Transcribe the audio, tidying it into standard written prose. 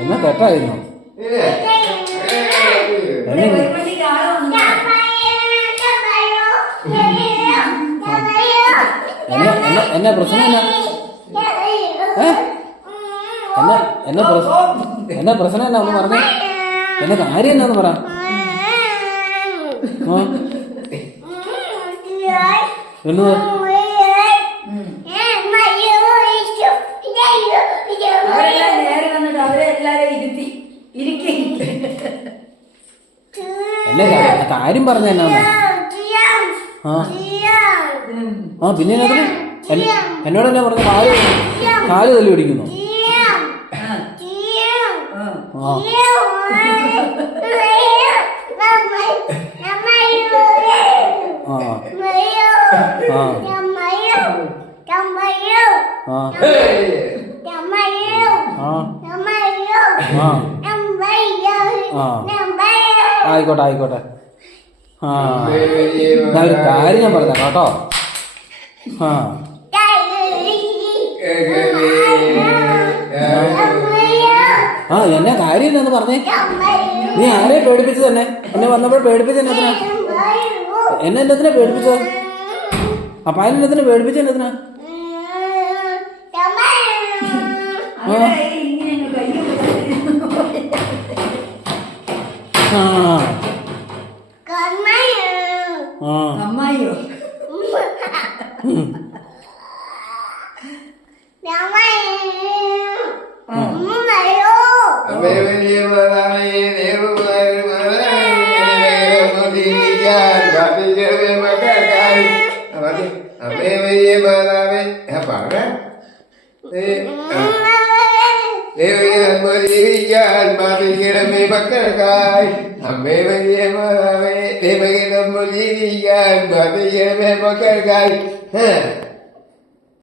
എന്നാ തെറ്റായിരുന്നു? എന്നാ പ്രശ്നം എന്നാ? എന്നാ പ്രശ്നം എന്നാ ഒന്ന് പറഞ്ഞേ? എന്നെ കാര്യം എന്നാന്ന് പറ. എന്ന് എന്നെ കാര്യം പറഞ്ഞ എന്നാന്ന്? പിന്നെ എന്നോട് എന്നാ പറഞ്ഞ? കാല് തല്ലി പിടിക്കുന്നു. ആയിക്കോട്ടെ ആയിക്കോട്ടെ. ഒരു കാര്യം ഞാൻ പറഞ്ഞ കേട്ടോ. എന്നെ കാര്യം എന്നാന്ന് പറഞ്ഞേ? നീ ആരെയും പേടിപ്പിച്ചു തന്നെ? എന്നെ വന്നപ്പോൾ പേടിപ്പിച്ചു തന്നെ? എന്നെ എന്നതിനാ പേടിപ്പിച്ചത്? അപ്പൊ അതിനെന്നതിനെ പേടിപ്പിച്ച എന്നതിനാ? Hãy subscribe cho kênh Ghiền Mì Gõ để không bỏ lỡ những video hấp dẫn.